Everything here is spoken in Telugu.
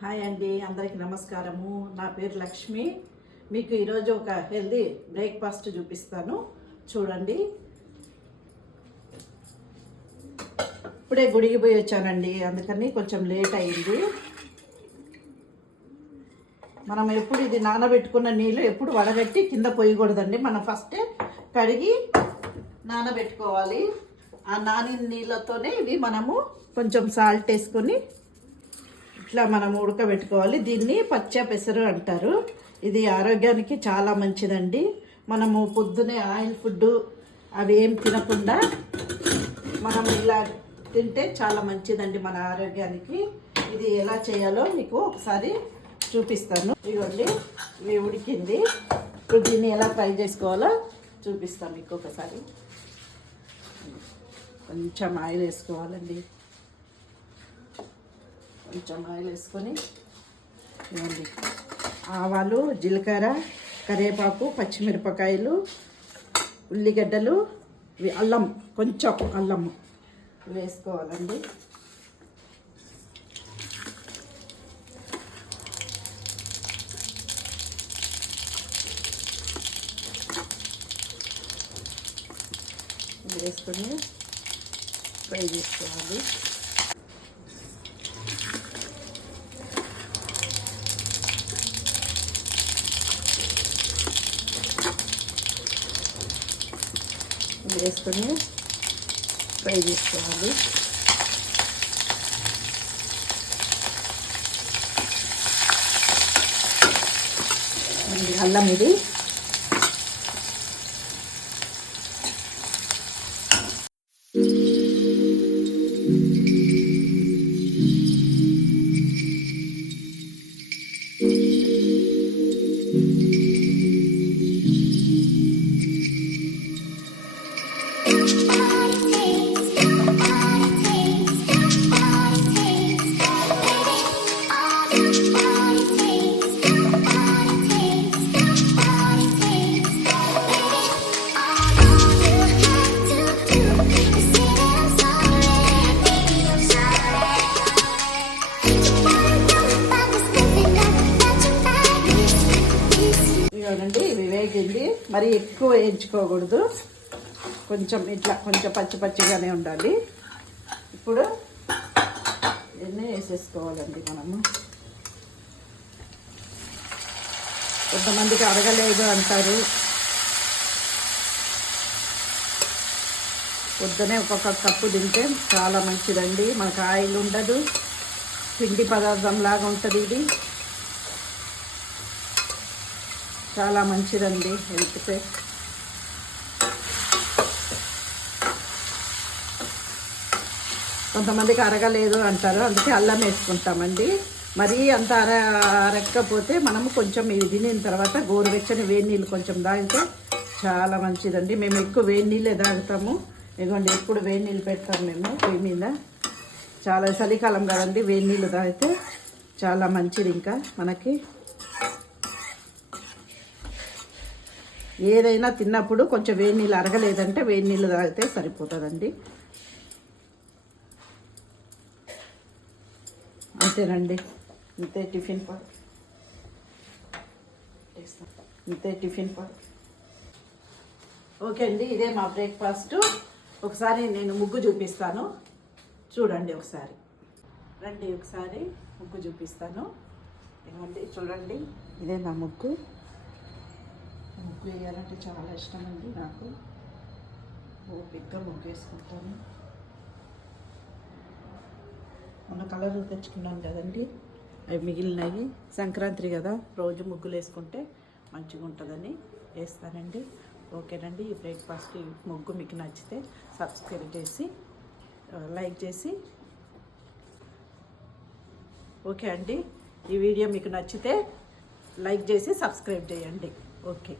హాయ్ అండి అందరికీ నమస్కారము. నా పేరు లక్ష్మి. మీకు ఈరోజు ఒక హెల్దీ బ్రేక్ఫాస్ట్ చూపిస్తాను. చూడండి. ఇప్పుడే గుడికి పోయి వచ్చానండి అందుకని కొంచెం లేట్ అయింది. మనం ఎప్పుడు ఇది నానబెట్టుకున్న నీళ్ళు ఎప్పుడు వడగట్టి కింద పోయకూడదండి. మనం ఫస్టే కడిగి నానబెట్టుకోవాలి. ఆ నానిన నీళ్ళతోనే ఇవి మనము కొంచెం సాల్ట్ వేసుకొని ఇట్లా మనం ఉడకబెట్టుకోవాలి. దీన్ని పచ్చ పెసరు అంటారు. ఇది ఆరోగ్యానికి చాలా మంచిదండి. మనము పొద్దునే ఆయిల్ ఫుడ్ అవి ఏం తినకుండా మనం ఇలా తింటే చాలా మంచిదండి మన ఆరోగ్యానికి. ఇది ఎలా చేయాలో మీకు ఒకసారి చూపిస్తాను. ఇదిగోండి ఇవి ఉడికింది. ఇప్పుడు దీన్ని ఎలా ఫ్రై చేసుకోవాలో చూపిస్తాను మీకు ఒకసారి. కొంచెం ఆయిల్ వేసుకోవాలండి. కొంచెం ఆయిల్ వేసుకొని ఇవ్వండి. ఆవాలు జీలకర్ర కరివేపాకు పచ్చిమిరపకాయలు ఉల్లిగడ్డలు అల్లం కొంచెం అల్లం వేసుకోవాలండి. వేసుకొని ఫ్రై చేసుకోవాలి. వేసుకొని ఫ్రై చేసుకోవాలి. అల్లం ఇది మరి ఎక్కువ వేయించుకోకూడదు. కొంచెం ఇట్లా కొంచెం పచ్చి పచ్చిగానే ఉండాలి. ఇప్పుడు ఇవన్నీ వేసేసుకోవాలండి మనము? కొంతమందికి అరగలేదు అంటారు. పొద్దునే ఒక్కొక్క కప్పు తింటే చాలా మంచిదండి. మనకు ఆయిల్ ఉండదు. పిండి పదార్థం లాగా ఉంటుంది ఇది. చాలా మంచిదండి హెల్త్కి కొంతమందికి అరగలేదు అంటారు అందుకే అల్లం వేసుకుంటామండి. మరీ అంత అర అరక్కపోతే మనము కొంచెం ఇది తినిన తర్వాత గోరువెచ్చని వేడి నీళ్ళు కొంచెం తాగితే చాలా మంచిదండి. మేము ఎక్కువ వేడి నీళ్ళే తాగుతాము. ఇదిగోండి ఎప్పుడు వేడి నీళ్ళు పెడతాము మేము పొయ్యి మీద. చాలా చలికాలం కదండి వేడి నీళ్ళు తాగితే చాలా మంచిది ఇంకా మనకి. ఏదైనా తిన్నప్పుడు కొంచెం వేడి నీళ్ళు అరగలేదంటే వేడి నీళ్ళు తాగితే సరిపోతుందండి. అంతేనండి. ఇంతే టిఫిన్ పా ఇంతే టిఫిన్ పా ఓకే అండి ఇదే మా బ్రేక్ఫాస్ట్. ఒకసారి నేను ముగ్గు చూపిస్తాను. చూడండి ఒకసారి. రండి ఒకసారి ముగ్గు చూపిస్తాను. ఏమండి చూడండి. ఇదే నా ముగ్గు. ముగ్గు వేయాలంటే చాలా ఇష్టం అండి నాకు. ఓపిక్గా ముగ్గు వేసుకుంటాను. మొన్న కలర్ తెచ్చుకున్నాను కదండి. అవి మిగిలినవి. సంక్రాంతి కదా రోజు ముగ్గులు వేసుకుంటే మంచిగా ఉంటుందని వేస్తానండి. ఓకేనండి ఈ బ్రేక్ఫాస్ట్ ముగ్గు మీకు నచ్చితే సబ్స్క్రైబ్ చేసి లైక్ చేసి. ఓకే అండి ఈ వీడియో మీకు నచ్చితే లైక్ చేసి సబ్స్క్రైబ్ చేయండి. ఓకే.